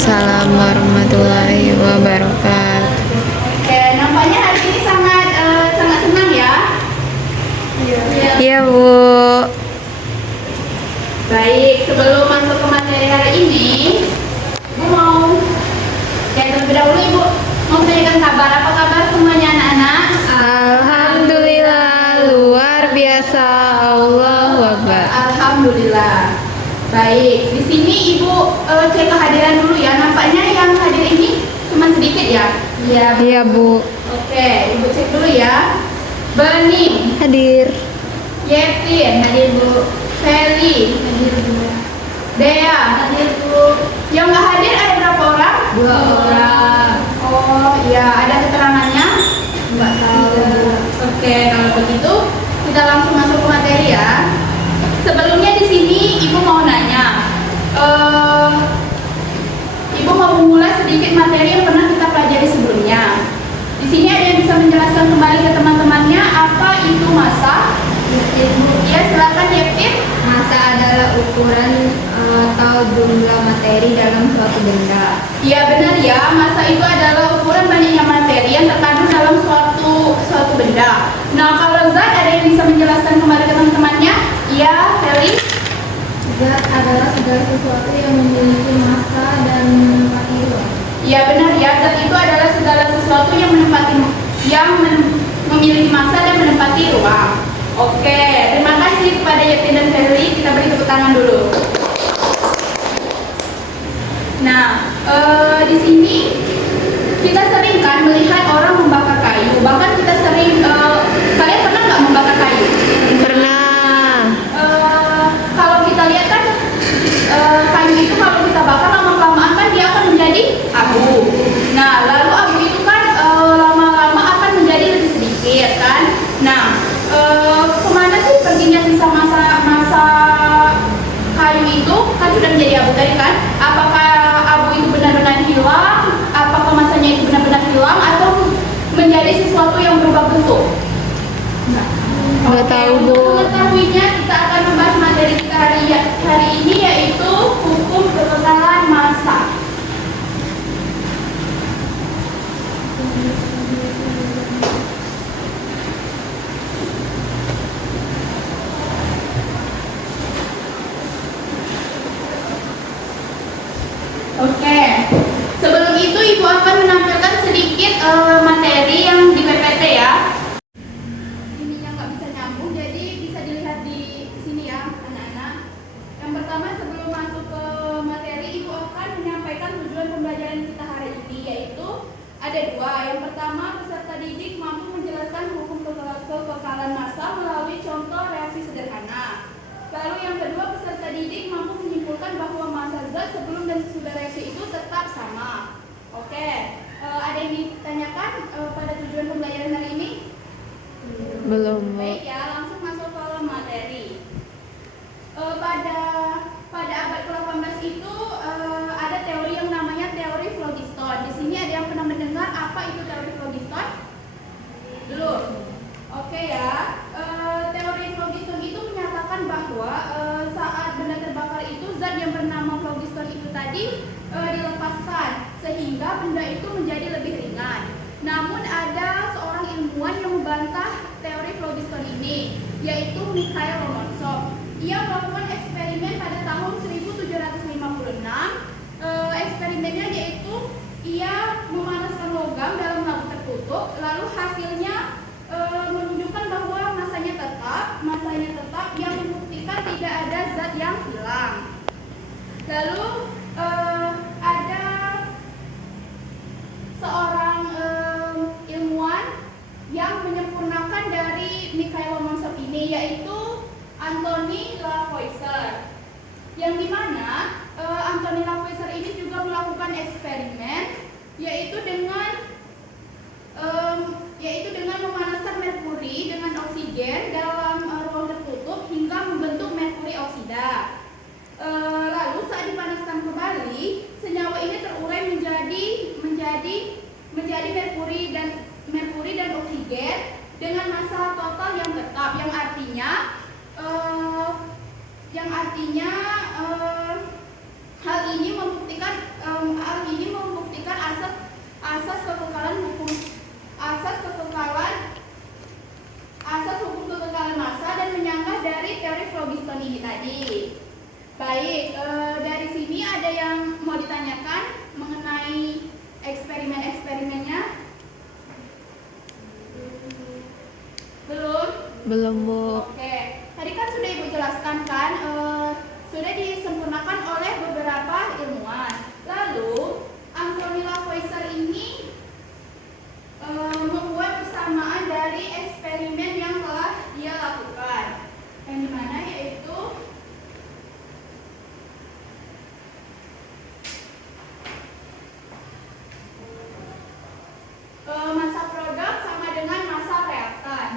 Waalaikumsalam warahmatullahi wabarakatuh. Oke, nampaknya hari ini sangat senang ya. Iya Bu. Baik, sebelum masuk ke materi hari ini, Ibu mau terlebih dahulu Ibu mau menanyakan kabar. Apa kabar semuanya anak-anak? Alhamdulillah luar biasa. Allahu Akbar. Alhamdulillah. Baik, di sini Ibu cek kehadiran dulu ya. Nampaknya yang hadir ini cuma sedikit ya. Iya Bu. Oke, Ibu cek dulu ya. Bening, Hadir. Yevin, hadir Bu. Feli, hadir Bu. Dea, hadir Bu. Yang nggak hadir ada berapa orang? 2 orang. Oh iya, ada keterangannya? Nggak tahu. Oke, kalau begitu kita langsung masuk ke materi ya. Sebelumnya di sini Ibu mau nanya, Ibu mau memulai sedikit materi yang pernah kita pelajari sebelumnya. Di sini ada yang bisa menjelaskan kembali ke teman-temannya apa itu massa? Ya, silakan Yevin. Massa adalah ukuran atau jumlah materi dalam suatu benda. Iya benar ya, massa itu adalah ukuran banyaknya materi yang terkandung dalam suatu benda. Nah, kalau zat ada yang bisa menjelaskan kembali ke teman-temannya? Iya, Feli. Zat adalah segala sesuatu yang memiliki massa dan menempati ruang. Iya benar ya, zat itu adalah segala sesuatu yang memiliki massa dan menempati ruang. Oke, terima kasih kepada Yevin dan Feli. Kita beri tepuk tangan dulu. Nah, di sini kita sering kan melihat orang membakar kayu. Bahkan kita sering, kalian pernah nggak membakar kayu? Pernah. Kalau kita lihat kan kayu itu kalau kita bakar lama-kelamaan kan dia akan menjadi abu. Nah, lalu abu itu kan lama-lama akan menjadi lebih sedikit kan. Nah, kemana sih perginya sisa masa kayu itu? Kan sudah menjadi abu tadi kan? Apakah abu itu benar-benar hilang? Apakah masanya itu benar-benar hilang atau menjadi sesuatu yang berubah bentuk? Nggak tahu Bu. Untuk mengetahuinya kita akan membahas materi kita hari ini yaitu hukum kekekalan massa. Oke, sebelum itu Ibu akan menampilkan sedikit materi yang di PPT ya. Ininya nggak bisa nyambung, jadi bisa dilihat di sini ya anak-anak. Yang pertama sebelum masuk ke materi, Ibu akan menyampaikan tujuan pembelajaran kita hari ini, yaitu ada 2. Yang pertama, peserta didik mampu menjelaskan hukum kekekalan massa melalui contoh reaksi sederhana. Lalu yang kedua, peserta didik mampu menyimpulkan bahwa massa zat sebelum dan sesudah reaksi itu tetap sama. Oke, ada yang ditanyakan pada tujuan pembelajaran hari ini? Belum Bu. Baik ya, langsung masuk ke materi. Pada abad ke-18 itu ada teori yang namanya teori phlogiston. Di sini ada yang pernah mendengar apa itu teori phlogiston? Belum. Oke ya. Teori phlogiston itu menyatakan bahwa saat benda terbakar itu zat yang bernama phlogiston itu tadi dilepaskan sehingga benda itu menjadi lebih ringan. Namun ada seorang ilmuwan yang membantah teori phlogiston ini, yaitu Mikhail Lomonosov. Ia melakukan eksperimen pada tahun 1756. Eksperimennya yaitu ia memanaskan logam dalam labu tertutup, lalu hasilnya menunjukkan bahwa masanya tetap yang membuktikan tidak ada zat yang hilang. Lalu ada seorang ilmuwan yang menyempurnakan dari Mikhail Lomonosov ini, yaitu Anthony Lavoisier, yang dimana Anthony Lavoisier ini juga melakukan eksperimen yaitu dengan memanaskan merkuri dengan oksigen dalam ruang tertutup hingga membentuk merkuri oksida. Lalu saat dipanaskan kembali, senyawa ini terurai menjadi merkuri dan oksigen dengan massa total yang tetap, yang artinya hal ini membuktikan hal ini tadi. Baik, dari sini ada yang mau ditanyakan mengenai eksperimennya? Belum? Belum, Bu. Oke, tadi kan sudah Ibu jelaskan kan, sudah disempurnakan oleh beberapa ilmuwan. Lalu, Anthony Lavoisier ini membuat persamaan dari eksperimen yang telah dia lakukan. Yang dimana yaitu massa produk sama dengan massa reaktan.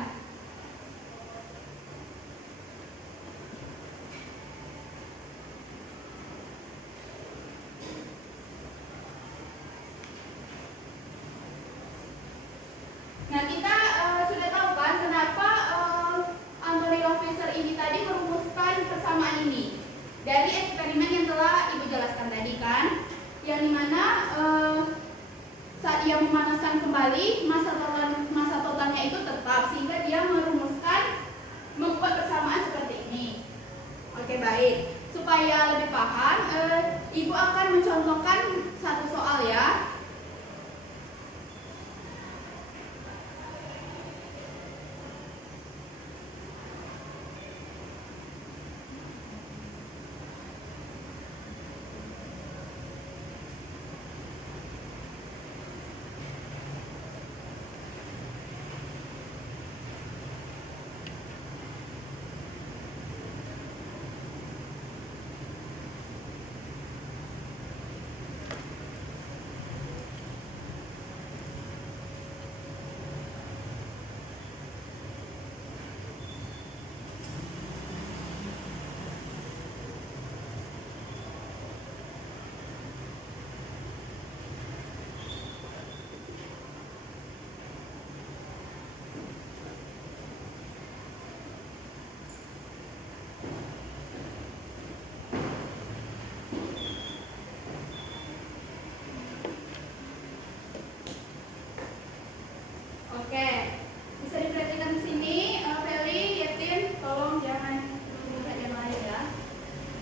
Nah, kita sudah tahu kan kenapa Anthony Lavoisier ini tadi merumuskan persamaan ini dari eksperimen yang telah Ibu jelaskan tadi kan, yang dimana saat dia memanaskan kembali massa totalnya itu tetap, sehingga dia membuat persamaan seperti ini. Oke, baik. Supaya lebih paham, Ibu akan mencontohkan satu soal ya. Oke, bisa diperhatikan di sini, Feli, Yetin, tolong jangan lihat yang lain ya.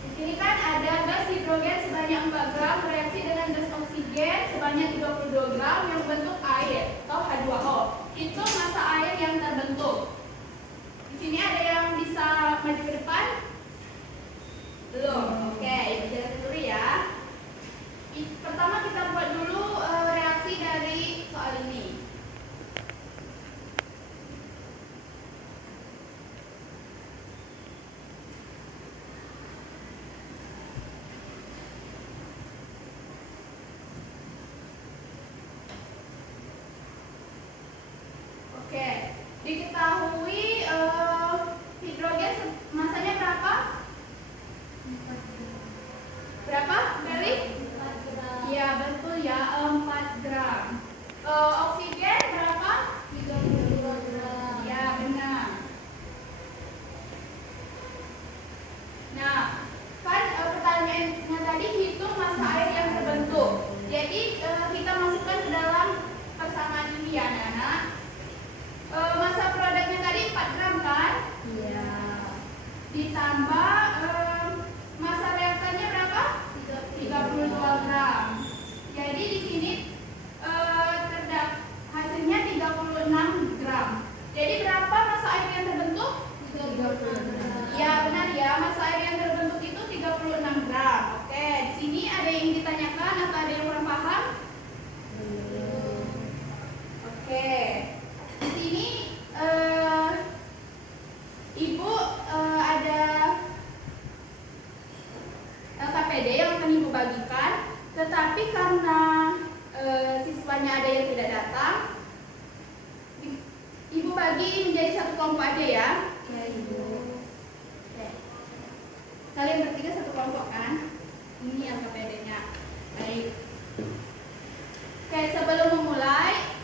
Di sini kan ada gas hidrogen sebanyak 4 gram bereaksi dengan gas oksigen sebanyak 32 gram yang bentuk air atau H2O. Itu massa air yang terbentuk. Di sini ada yang bisa maju ke depan? Belum. Oke, Ibu jelasin dulu ya. Pertama kita buat dulu reaksi dari soal ini. Oke, diketahui hidrogen masanya berapa? Berapa? Dari? Ya, betul ya, 4 gram. Oksigen berapa? 32 gram. Ya, benar. Nah, kan pertanyaannya tadi hitung massa air yang terbentuk. Jadi kita masukkan ke dalam persamaan ini ya, anak-anak. Massa produknya tadi 4 gram kan? Iya. Ditambah massa reaktannya berapa? 32 gram. Jadi di sini hasilnya 36 gram. Jadi berapa massa air yang terbentuk? 36 gram. Ya, benar ya. Massa air yang terbentuk itu 36 gram. Oke, di sini ada yang ditanyakan atau ada yang kurang paham? Oke. Di sini Ibu ada LKPD yang akan Ibu bagikan, tetapi karena siswanya ada yang tidak datang, Ibu bagi menjadi satu kelompok aja ya. Ya, Ibu. Oke. Kalian bertiga satu kelompok kan? Ini LKPD-nya. Baik. Oke, sebelum memulai,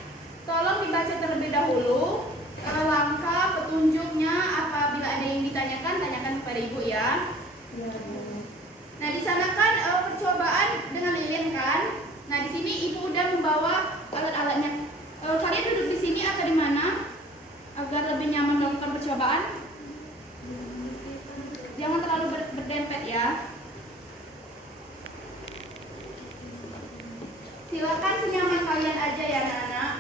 tolong dibaca terlebih dahulu langkah petunjuknya. Apabila ada yang ditanyakan, tanyakan kepada Ibu ya. Ya. Nah, di sana kan percobaan dengan lilin kan. Nah, di sini Ibu udah membawa alat-alatnya. Kalian duduk di sini atau di mana agar lebih nyaman melakukan percobaan? Jangan terlalu mepet ya. Silakan senyaman kalian aja ya anak-anak.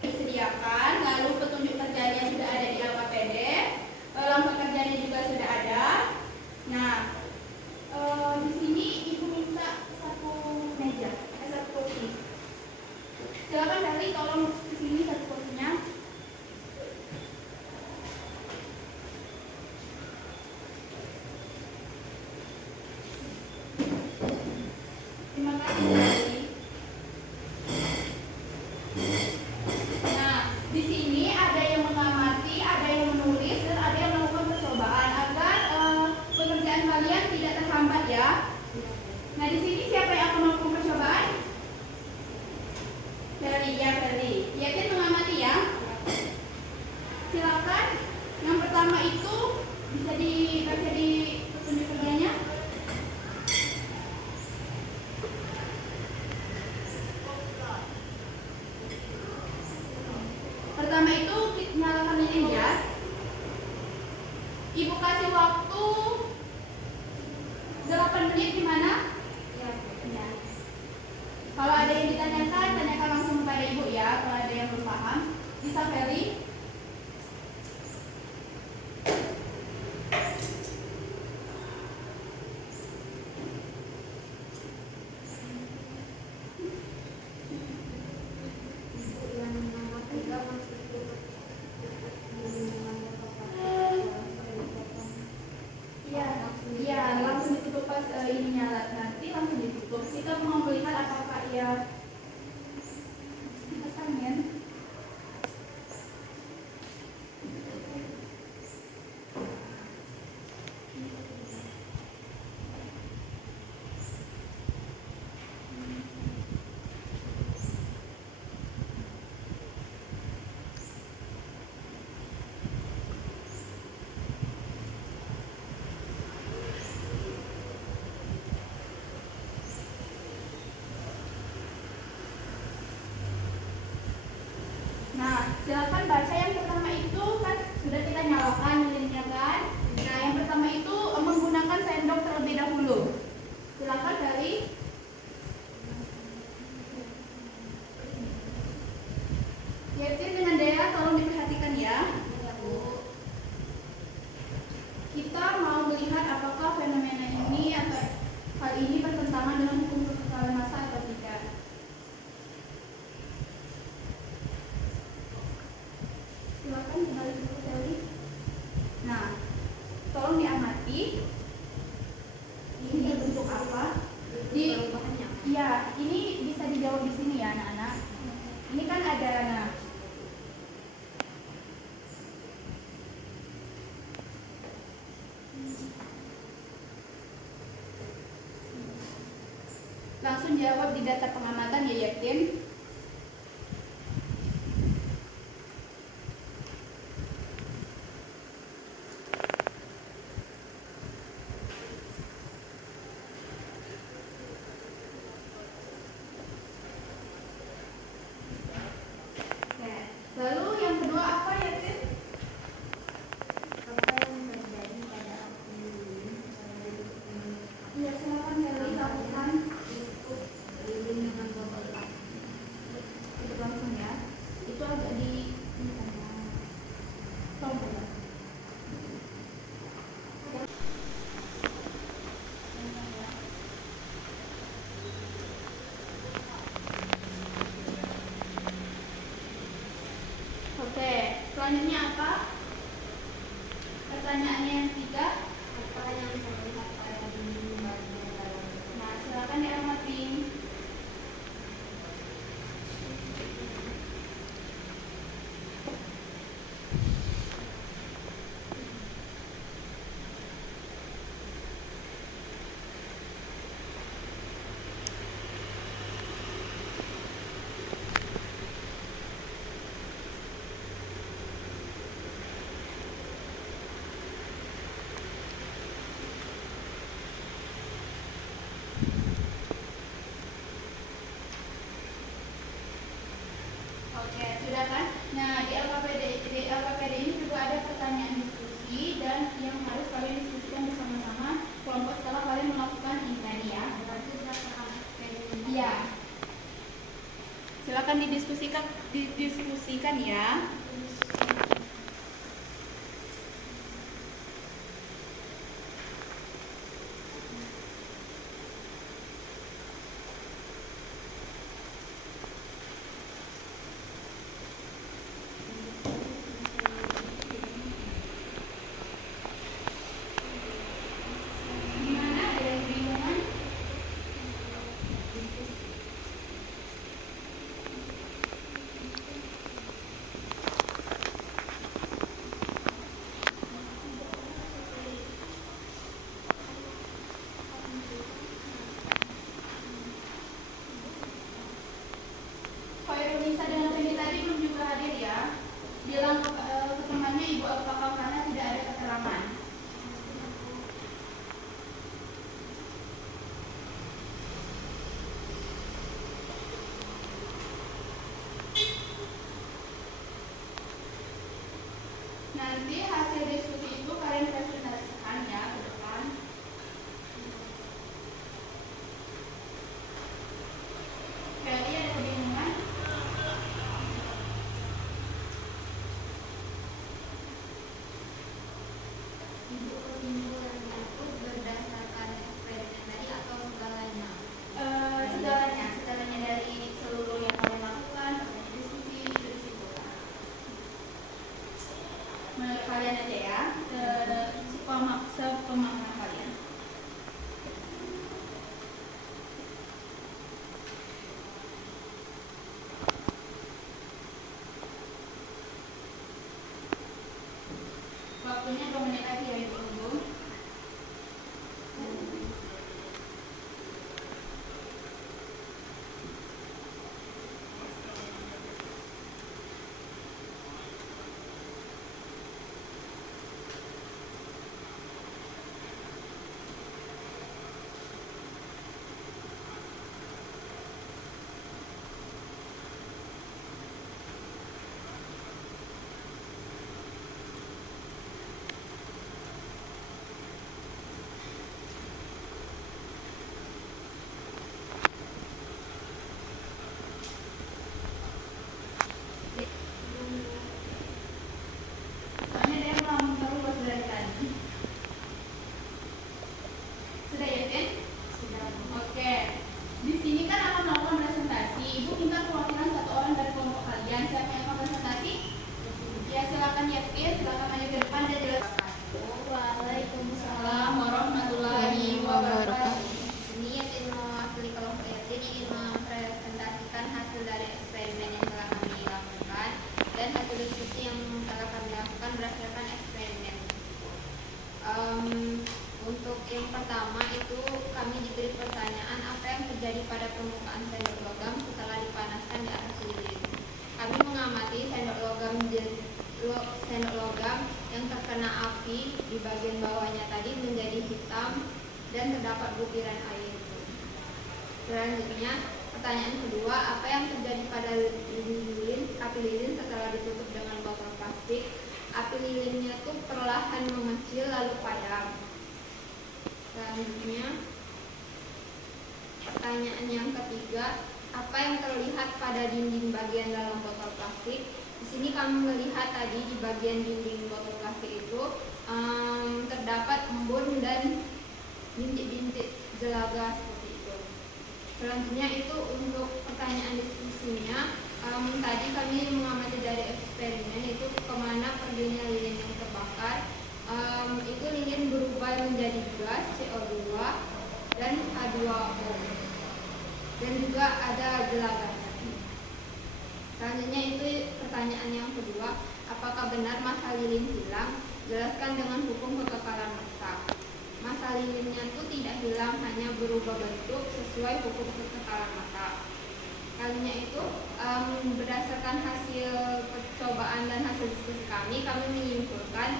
Disediakan, lalu petunjuk kerjanya sudah ada di LKPD, lampu kerjanya juga sudah ada. Nah, di sini ibu minta satu meja, satu kursi. Silakan Dali, tolong di sini satu kursinya. Terima kasih Dali. Nah, di sini ada yang mengamati, ada yang menulis, dan ada yang melakukan percobaan agar pekerjaan kalian tidak terhambat ya. Nah, di sini siapa yang akan melakukan percobaan? Feli, ya Feli. Yakin mengamati ya? Silakan. Yang pertama itu bisa dibaca di petunjuk kerjanya. Pertama itu nyalakan lilin ya. Ibu kasih waktu 8 menit gimana? Ya. Kalau ada yang ditanyakan, tanyakan langsung kepada ibu ya. Kalau ada yang belum paham, bisa Feli. Iya, langsung ditutup pas ini nyala, nanti langsung ditutup. Kita mau melihat apakah ia pesannya. Nah, silakan baca yang pertama itu kan sudah kita nyalakan lilinnya kan. Nah, yang pertama itu menggunakan sendok terlebih dahulu. Silakan dari Yatin dengan Dea, tolong diperhatikan ya. Kita mau melihat apakah fenomena ini atau hal ini bertentangan dengan hukum kekekalan massa atau tidak. Silakan kembali dulu Feli. Nah, tolong diamati. Ini bentuk apa? Iya, ini bisa dijawab di sini ya anak-anak. Ini kan ada nah. Langsung jawab di data pengamatan ya Yatin. Lalu yang kedua apa Yatin? Apa yang terjadi pada api lilin Iya, silakan Feli lakukan. lilin dengan bobot api? Itu langsung ya. Itu agak di tombol. Oke, selanjutnya apa? Pertanyaannya yang ketiga. Apa yang terlihat pada dinding bagian dalam? Nah, silakan diamati. didiskusikan ya. Gimana, ada yang kebingungan? Khairunisa dengan Fendi tadi belum juga hadir ya. Bilang ke temannya ibu apakah karena tidak ada keterangan. Nanti hasil diskusi itu kalian presentasikan ya ke depan. Berarti ada kebingungan? Ibu, kesimpulannya itu berdasarkan eksperimen tadi atau segalanya? Segalanya dari seluruh yang kalian lakukan, kalian diskusi, itu disimpulkan. Menurut kalian aja ya, sepemahaman kalian. Waktunya 2 menit lagi ya ibu-ibu. Soalnya dia ngelamun terus dari tadi. Sudah ya, Ken? Sudah. Oke. Di sini kan akan melakukan presentasi. Ibu minta perwakilan 1 orang dari kelompok kalian. Siapa yang akan presentasi? Ya, silakan ya, Ken. Silakan maju ke depan dan jelaskan. Waalaikumsalam Warahmatullahi wabarakatuh. Ini Yatin mewakili kelompok Yatin ingin mempresentasikan hasil dari eksperimen yang telah kami lakukan dan hasil diskusi yang telah kami lakukan berdasarkan eksperimen. Untuk yang pertama itu kami diberi pertanyaan apa yang terjadi pada permukaan sendok logam setelah dipanaskan di atas lilin. Kami mengamati sendok logam yang terkena api di bagian bawahnya tadi menjadi hitam dan terdapat butiran air. Selanjutnya, pertanyaan kedua, apa yang terjadi pada api lilin setelah ditutup dengan botol plastik? Api lilinnya itu perlahan mengecil lalu padam. Selanjutnya, pertanyaan yang ketiga, apa yang terlihat pada dinding bagian dalam botol plastik? Di sini kami melihat tadi di bagian dinding botol plastik itu terdapat embun dan bintik-bintik jelaga seperti itu. Selanjutnya itu untuk pertanyaan diskusinya, tadi kami mengamati dari eksperimen itu kemana perginya lilin yang terbakar. Itu lilin berubah menjadi gas CO2 dan H2O dan juga ada jelaga. Selanjutnya itu pertanyaan yang kedua, apakah benar massa lilin hilang? Jelaskan dengan hukum kekekalan massa. Massa lilinnya itu tidak hilang, hanya berubah bentuk sesuai hukum kekekalan massa. Kalinya itu berdasarkan hasil percobaan dan hasil diskusi kami menyimpulkan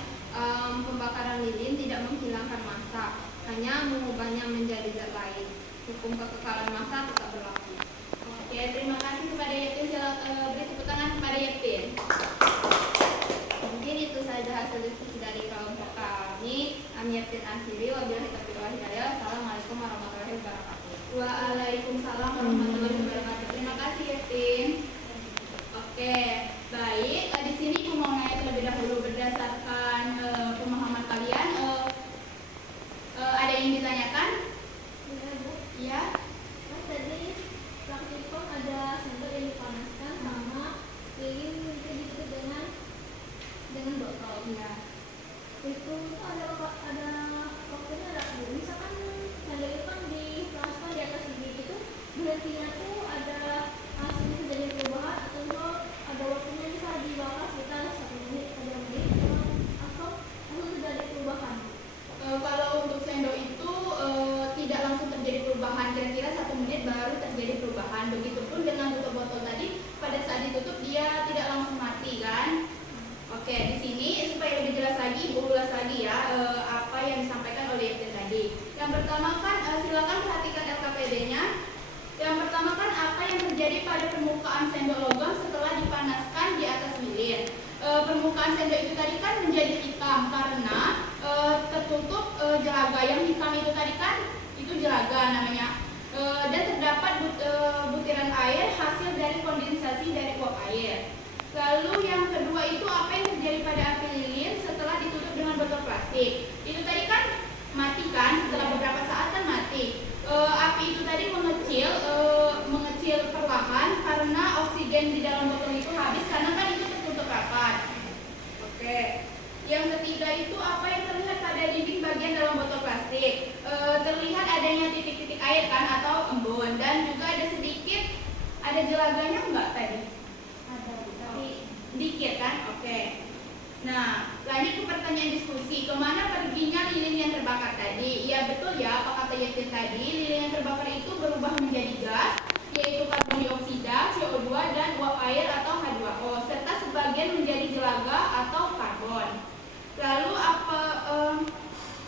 pembakaran lilin tidak menghilangkan massa, hanya mengubahnya menjadi zat lain. Hukum kekekalan massa tetap berlaku. Oke, terima kasih kepada Yepin. Silakan beri tepuk tangan kepada Yepin. Mungkin itu saja hasil diskusi dari kelompok kami. Kami Yepin akhiri. Wabillahi taufiq wal hidayah. Assalamualaikum warahmatullahi wabarakatuh. Waalaikumsalam warahmatullahi wabarakatuh. Terima kasih Yepin. Oke, baik. Di sini Ibu mau nanya terlebih dahulu berdasarkan pemahaman kalian. Ada yang ditanyakan? Iya, Bu. Iya. Kan tadi praktikum ada sendok yang dipanaskan sama lilin itu ditutup dengan botol. Iya. Itu ada waktunya ada, Bu. Misalkan sendok itu kan dipanaskan di atas gigi itu, berhentinya tuh ada langsung terjadi perubahan atau ada waktunya bisa dibakar sekitar 1 menit, 3 menit atau langsung terjadi perubahan. Kalau untuk sendok itu tidak langsung terjadi perubahan, kira-kira 1 menit baru terjadi perubahan. Begitupun dengan tutup botol tadi, pada saat ditutup dia tidak langsung mati kan? Oke, di sini supaya lebih jelas lagi, Ibu ulas lagi ya apa yang disampaikan oleh Yevtin tadi. Yang pertama kan silakan perhatikan LKPD-nya. Yang pertama kan apa yang terjadi pada permukaan sendok logam setelah dipanaskan di atas lilin. Permukaan sendok itu tadi kan menjadi hitam karena tertutup jelaga. Yang hitam itu tadi kan itu jelaga namanya. Dan terdapat butiran air hasil dari kondensasi dari uap air. Lalu yang kedua itu apa yang terjadi pada api lilin setelah ditutup dengan botol plastik. Itu tadi kan mati kan, setelah beberapa saat kan mati. Api itu tadi mengecil perlahan karena oksigen di dalam botol itu habis karena kan itu tertutup rapat. Oke. Yang ketiga itu apa yang terlihat pada dinding bagian dalam botol plastik. Terlihat adanya titik-titik air kan atau embun dan juga ada sedikit ada jelaganya enggak tadi? Ada, tapi Dikit kan? Oke. Nah, lanjut ke pertanyaan diskusi. Kemana perginya lilin yang terbakar tadi? Iya betul ya, apa kata Yevtin tadi? Lilin yang terbakar itu berubah menjadi gas, yaitu karbon dioksida, CO2, dan uap air atau H2O, serta sebagian menjadi jelaga atau karbon. Lalu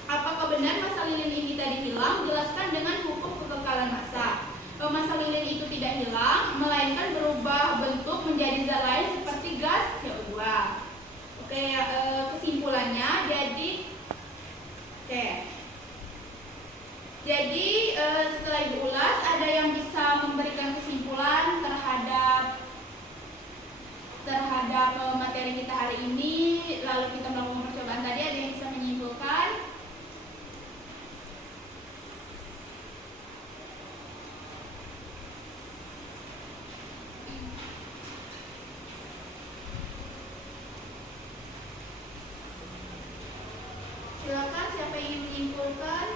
apakah benar massa lilin ini tadi hilang? Jelaskan dengan hukum kekekalan massa. Massa lilin itu tidak hilang, melainkan berubah bentuk menjadi zat lain seperti gas CO2. Oke, kesimpulannya jadi setelah Ibu ulas, ada yang bisa memberikan kesimpulan terhadap materi kita hari ini, lalu kita melakukan percobaan tadi, ada yang bisa menyimpulkan? Silakan, siapa yang ingin menyimpulkan?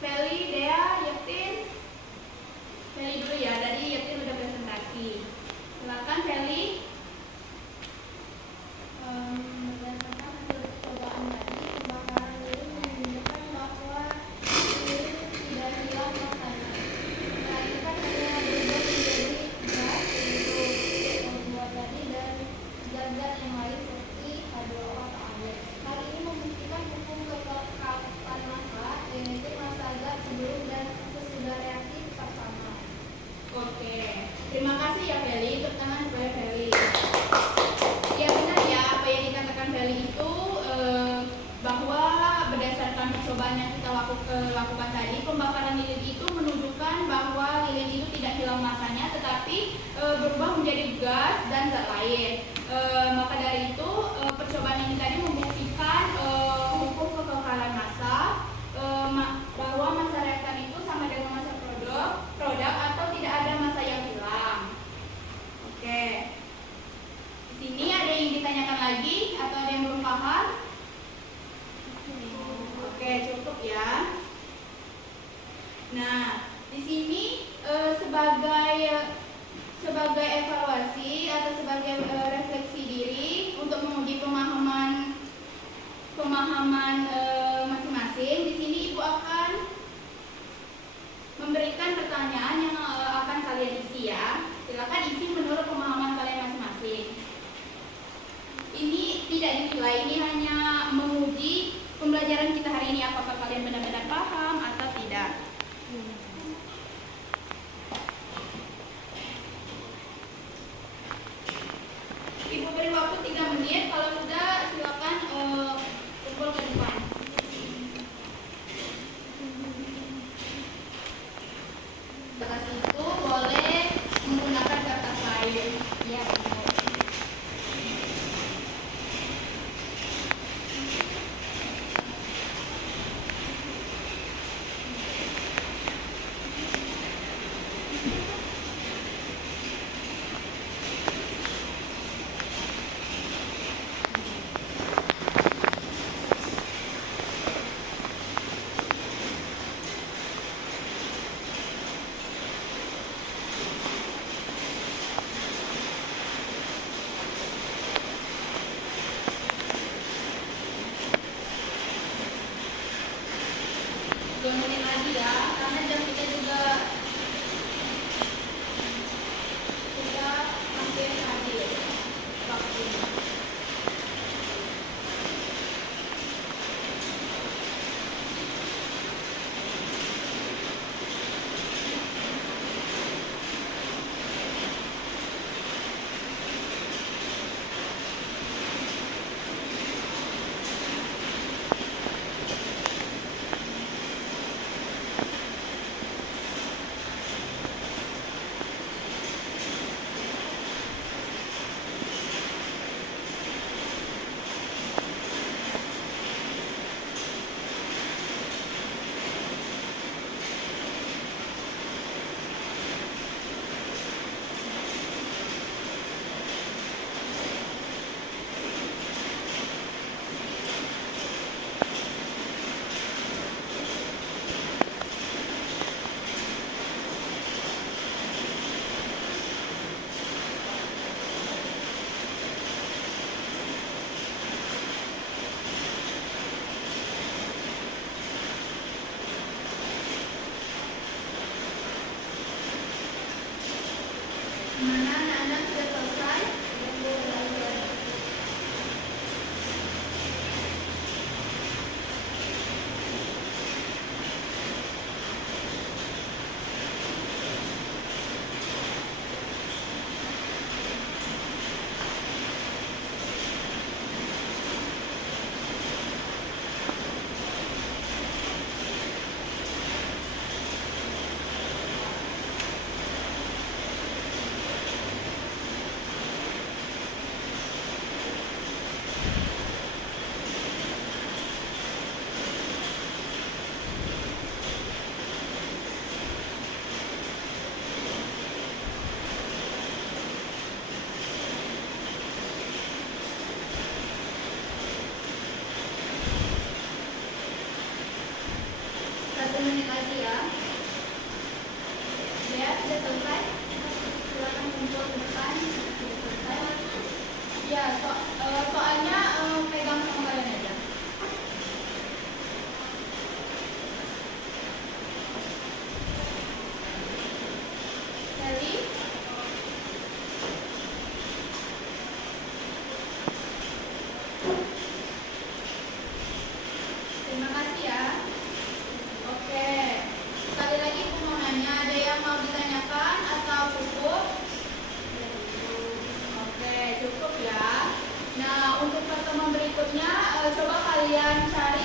Feli, Dea, Yevtin. Feli dulu ya, tadi Yevtin udah presentasi. Silakan Feli. berdasarkan hasil percobaan tadi, pembakaran lilin menunjukkan bahwa lilin tidak hilang masanya, melainkan hanya berubah menjadi gas yaitu CO2 tadi dan zat-zat yang lain seperti H2O atau air. Hal ini membuktikan hukum kekekalan massa, yaitu massa zat sebelum dan sesudah reaksi tetap sama. Oke, terima kasih ya Feli, tepuk tangan kepada Feli. Ya benar ya, apa yang dikatakan Feli itu bahwa berdasarkan percobaan yang kita lakukan tadi, pembakaran lilin itu menunjukkan bahwa lilin itu tidak hilang masanya, tetapi berubah menjadi gas dan zat lain. Maka dari itu percobaan ini tadi membuktikan hukum kekekalan massa, bahwa massa reaktan itu sama dengan massa produk atau tidak ada massa yang hilang. Oke. Di sini ada yang ditanyakan lagi atau ada yang belum paham? Oke, cukup ya. Nah, di sini sebagai evaluasi atau sebagai refleksi diri untuk menguji pemahaman masing-masing. Di sini Ibu akan memberikan pertanyaan yang akan kalian isi ya. Silakan isi menurut pemahaman kalian masing-masing. Ini tidak dinilai, ini hanya menguji pembelajaran kita hari ini, apakah kalian benar-benar paham atau tidak. Ibu beri waktu 3 menit, kalau sudah silakan kumpul ke depan. Iya, betul. Dua menit lagi ya, karena jam kita juga sudah hampir habis waktunya. Mana anak-anak sudah selesai? Satu menit lagi ya. Ya, sudah selesai. Silakan kumpul ke depan. Sudah selesai. Ya, soalnya pegang sama kalian aja. Sally. Terima kasih ya. Oke, sekali lagi aku mau nanya, ada yang mau ditanyakan atau cukup? Oke, cukup ya. Nah, untuk pertemuan berikutnya, coba kalian cari